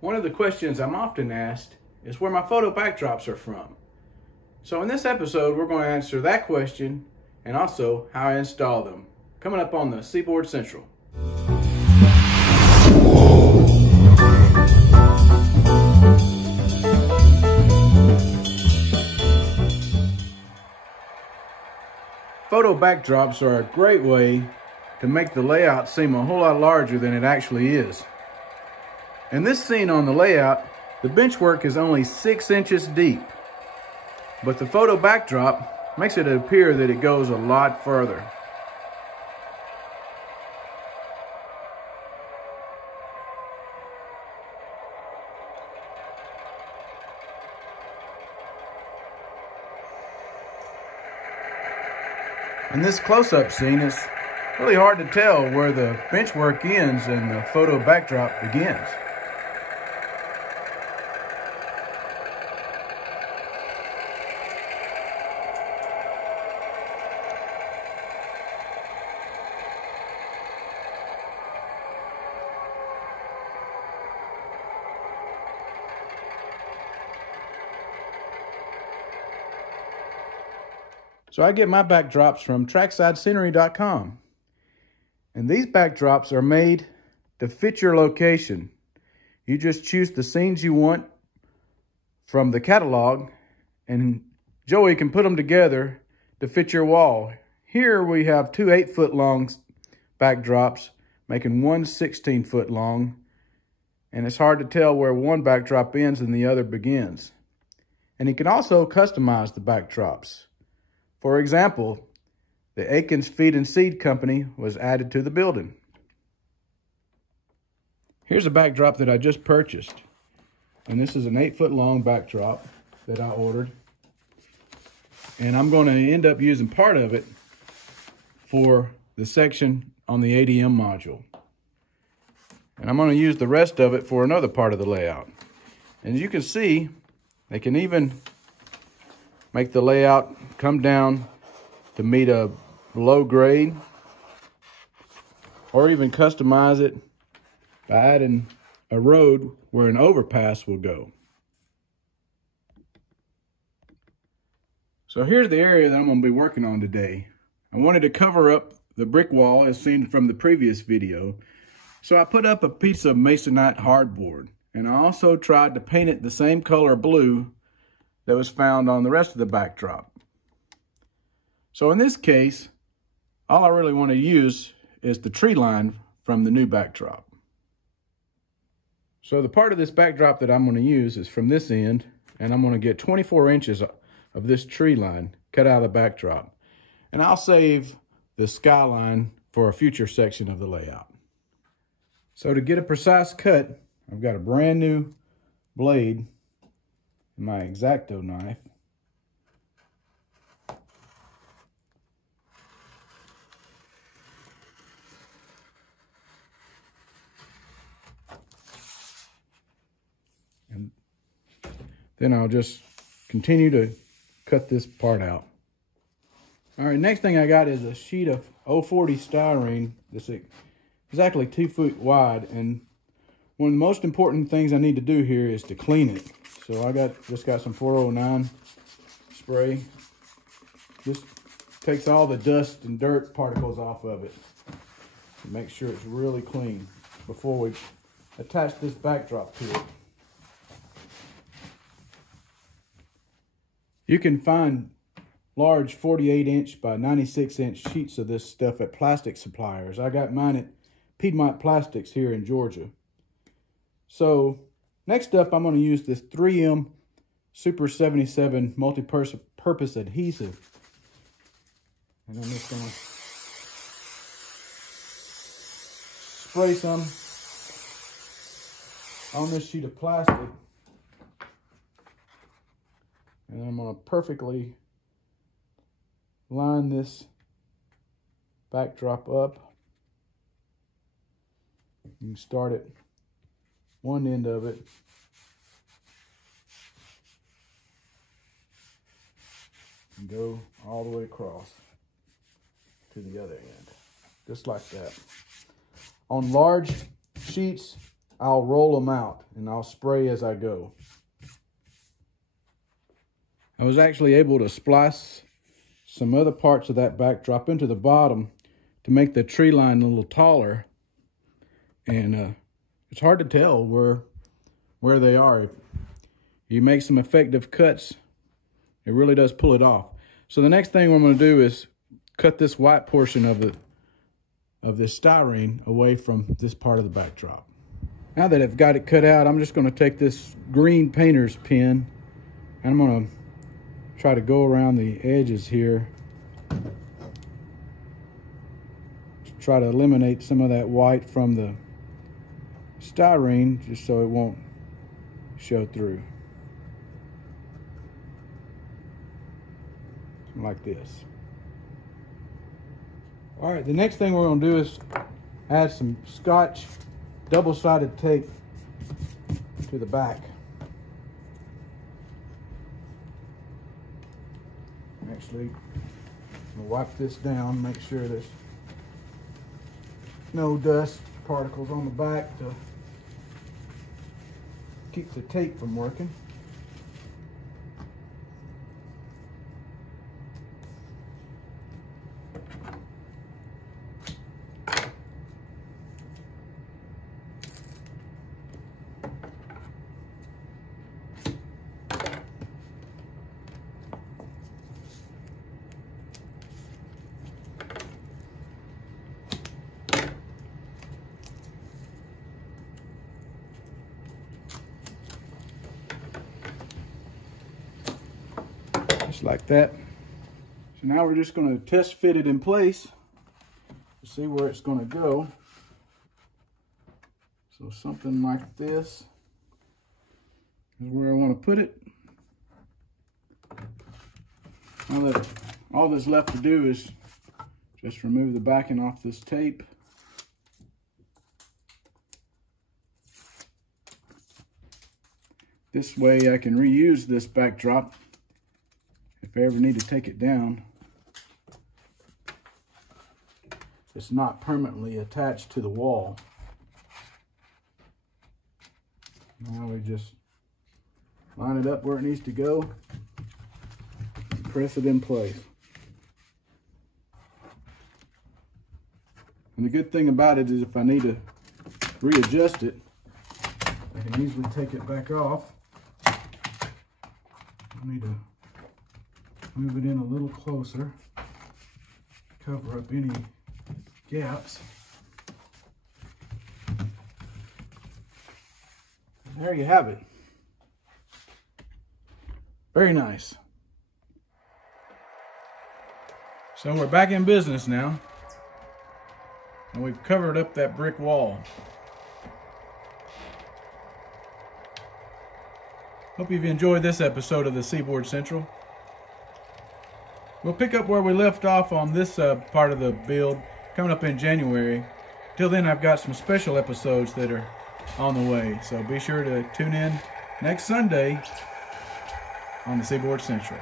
One of the questions I'm often asked is where my photo backdrops are from. So in this episode, we're going to answer that question and also how I install them. Coming up on the Seaboard Central. Photo backdrops are a great way to make the layout seem a whole lot larger than it actually is. In this scene on the layout, the benchwork is only 6 inches deep, but the photo backdrop makes it appear that it goes a lot further. In this close-up scene, it's really hard to tell where the benchwork ends and the photo backdrop begins. So I get my backdrops from TracksideScenery.com. And these backdrops are made to fit your location. You just choose the scenes you want from the catalog, and Joey can put them together to fit your wall. Here we have two 8-foot long backdrops, making one 16-foot long, and it's hard to tell where one backdrop ends and the other begins. And you can also customize the backdrops. For example, the Aikens Feed and Seed Company was added to the building. Here's a backdrop that I just purchased. And this is an 8-foot long backdrop that I ordered. And I'm going to end up using part of it for the section on the ADM module. And I'm going to use the rest of it for another part of the layout. And as you can see, they can even make the layout come down to meet a low grade, or even customize it by adding a road where an overpass will go. So here's the area that I'm going to be working on today. I wanted to cover up the brick wall as seen from the previous video, so I put up a piece of masonite hardboard, and I also tried to paint it the same color blue that was found on the rest of the backdrop. So in this case, all I really want to use is the tree line from the new backdrop. So the part of this backdrop that I'm going to use is from this end, and I'm going to get 24 inches of this tree line cut out of the backdrop. And I'll save the skyline for a future section of the layout. So to get a precise cut, I've got a brand new blade, my X-Acto knife, and then I'll just continue to cut this part out. All right, next thing I got is a sheet of 040 styrene that's exactly 2 feet wide, and one of the most important things I need to do here is to clean it. So I just got some 409 spray. Just takes all the dust and dirt particles off of it. Make sure it's really clean before we attach this backdrop to it. You can find large 48-inch by 96-inch sheets of this stuff at plastic suppliers. I got mine at Piedmont Plastics here in Georgia. So next up, I'm going to use this 3M Super 77 multi-purpose adhesive. And I'm just going to spray some on this sheet of plastic. And I'm going to perfectly line this backdrop up. You can start at one end of it and go all the way across to the other end, just like that. On large sheets, I'll roll them out and I'll spray as I go. I was actually able to splice some other parts of that backdrop into the bottom to make the tree line a little taller. And it's hard to tell where they are. If you make some effective cuts, it really does pull it off. So the next thing I'm going to do is cut this white portion of this styrene away from this part of the backdrop. Now that I've got it cut out, I'm just going to take this green painter's pen and I'm going to try to go around the edges here to try to eliminate some of that white from the styrene, just so it won't show through. Like this. All right, the next thing we're going to do is add some Scotch double-sided tape to the back. Actually, I'm going to wipe this down, make sure there's no dust particles on the back to keep the tape from working. Just like that. So now we're just going to test fit it in place to see where it's going to go. So something like this is where I want to put it. All that's left to do is just remove the backing off this tape. This way I can reuse this backdrop if I ever need to take it down. It's not permanently attached to the wall. Now we just line it up where it needs to go and press it in place. And the good thing about it is if I need to readjust it, I can easily take it back off. I need to move it in a little closer, cover up any gaps. And there you have it. Very nice. So we're back in business now, and we've covered up that brick wall. Hope you've enjoyed this episode of the Seaboard Central. We'll pick up where we left off on this part of the build coming up in January. Till then, I've got some special episodes that are on the way. So be sure to tune in next Sunday on the Seaboard Central.